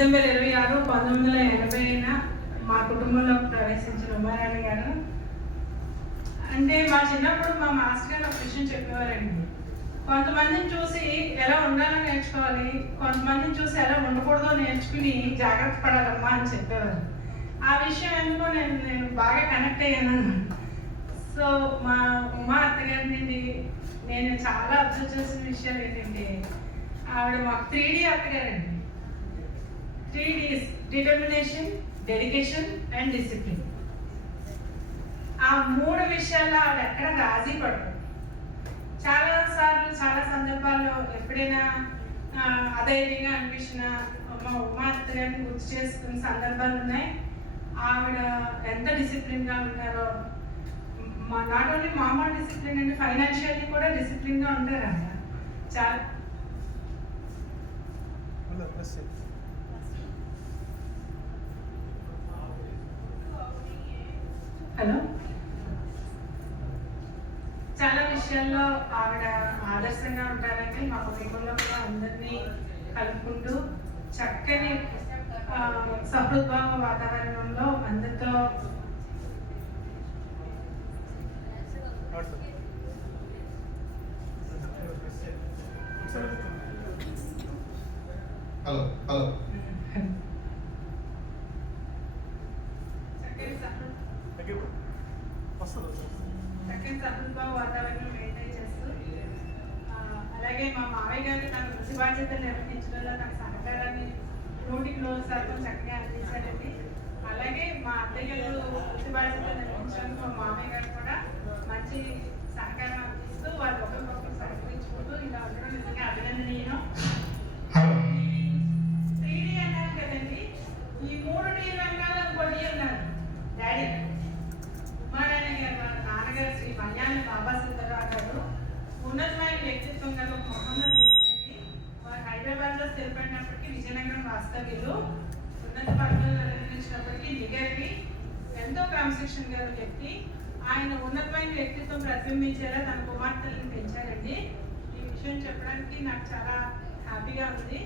December 26, 1980 మా కుటుంబంలో ప్రవేశించిన ఉమారాణి గారు. అంటే మా చిన్నప్పుడు మా మాస్టర్ గారు ఒక విషయం చెప్పేవారండి. కొంతమందిని చూసి ఎలా ఉండాలని నేర్చుకోవాలి, కొంతమందిని చూసి ఎలా ఉండకూడదో నేర్చుకుని జాగ్రత్త పడాలమ్మా అని చెప్పేవారు. ఆ విషయం ఎందుకో నేను బాగా కనెక్ట్ అయ్యాను. సో మా ఉమా అత్తగారి నుండి నేను చాలా అబ్జర్వ్ చేసిన విషయాలు ఏంటంటే, ఆవిడ మాకు 3D అత్తగారండి. 3Ds: determination, dedication and discipline. ఆ 3 విషయాల్లో ఆవిడ ఎక్కడ రాజీ పడదు. చాలాసార్లు చాలా సందర్భాల్లో ఎప్పుడైనా అధైర్యంగా అనిపించిన మా ఉమా అత్తగారిని గుర్తు చేసుకున్న సందర్భాలు ఉన్నాయి. ఆవిడ ఎంత డిసిప్లిన్గా ఉంటారో, నాట్ ఓన్లీ మామూలు డిసిప్లిన్ అండి, ఫైనాన్షియల్లీ కూడా డిసిప్లిన్గా ఉంటారు ఆవిడ. చాలా హలో చాలా విషయాల్లో ఆవిడ ఆదర్శంగా ఉంటారండి. మా కుటుంబంలో కూడా అందరినీ కలుపుకుంటూ చక్కని సహృద్భావ వాతావరణంలో అందరితో చక్కని సహృద్భావ వాతావరణం మెయింటైన్ చేస్తూ, అలాగే మా మావయ్య గారు తన వృత్తి బాధ్యతలు నిర్వహించడంలో తన సహకారాన్ని 100% చక్కగా అందించారండి. అలాగే మా అత్తయ్య గారు వృత్తి బాధ్యతలు నిర్వహించడానికి మా మామయ్య గారు కూడా మంచి సహకారం అందిస్తూ వాళ్ళు ఒకరికొకరు సహకరించుకుంటూ ఇలా ఉండడం నిజంగా అభినందనీయం. 3D అన్నారు కదండి, ఈ 3 D వెనకాల ఇంకో D ఉన్నారు, డాడీ. ఉమారాణి గారు నాన్నగారు శ్రీ మల్యాని బాబా సుందరరావు గారు ఉన్నతమైన వ్యక్తిత్వం గల ఒక మహోన్నత వ్యక్తి అండి. వారు హైదరాబాద్లో స్థిరపడినప్పటికీ విజయనగరం వాస్తవ్యులు. ఉన్నత పదవులు నిర్వహించినప్పటికీ నిగర్వి, ఎంతో క్రమశిక్షణ గల వ్యక్తి. ఆయన ఉన్నతమైన వ్యక్తిత్వం ప్రతిబింబించేలా తన కుమార్తెలను పెంచారండి. ఈ విషయం చెప్పడానికి నాకు చాలా హ్యాపీగా ఉంది.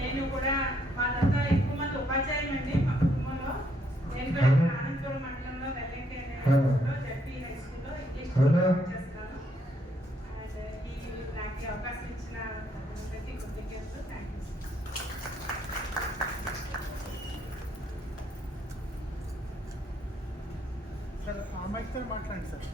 నేను కూడా మాదంతా ఎక్కువ మంది ఉపాధ్యాయులు అండి మా కుటుంబంలో. నేను కూడా ఆనందపురం మండలంలో వెల్లంకి జడ్పీ హై స్కూల్లో ఇంగ్లీష్ చేస్తాను. అండ్ నాకు అవకాశం ఇచ్చిన ప్రతి కృతజ్ఞతలు. Thank you sir. ఆ మైక్ సార్ మాట్లాడండి సార్.